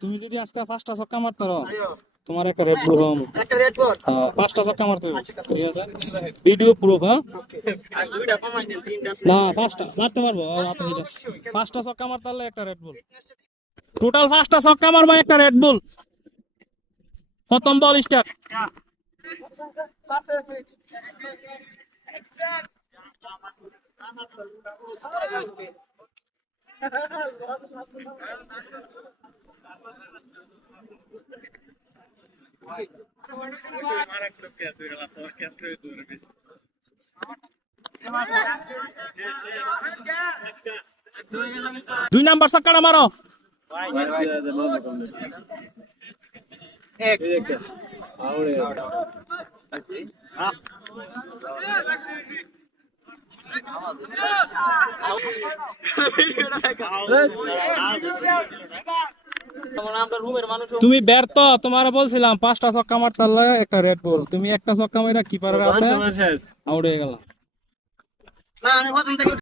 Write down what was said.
তুমি যদি আজকে 5টা ছক্কা মারতে পারো তোমার একটা রেড বল হম। একটা রেড বল। হ্যাঁ 5টা ছক্কা মারতে হবে, ঠিক আছে? Video proof. হ্যাঁ আর দুইটা কমাই দেন, তিনটা। না 5টা মারতে পারবো। 5টা ছক্কা মারতে পারলে একটা রেড বল। টোটাল 5টা ছক্কা মারবা একটা রেড বল। প্রথম বল স্টার্ট। দুই নাম্বার ছক্কাটা মারো। এক। তুমি ব্যর্থ, তোমার বলছিলাম 5টা ছক্কা মারতে পারলে একটা রেড বল। তুমি একটা ছক্কা মারা কিপারের হাতে আউট হয়ে গেল। না, আমি প্রথম থেকে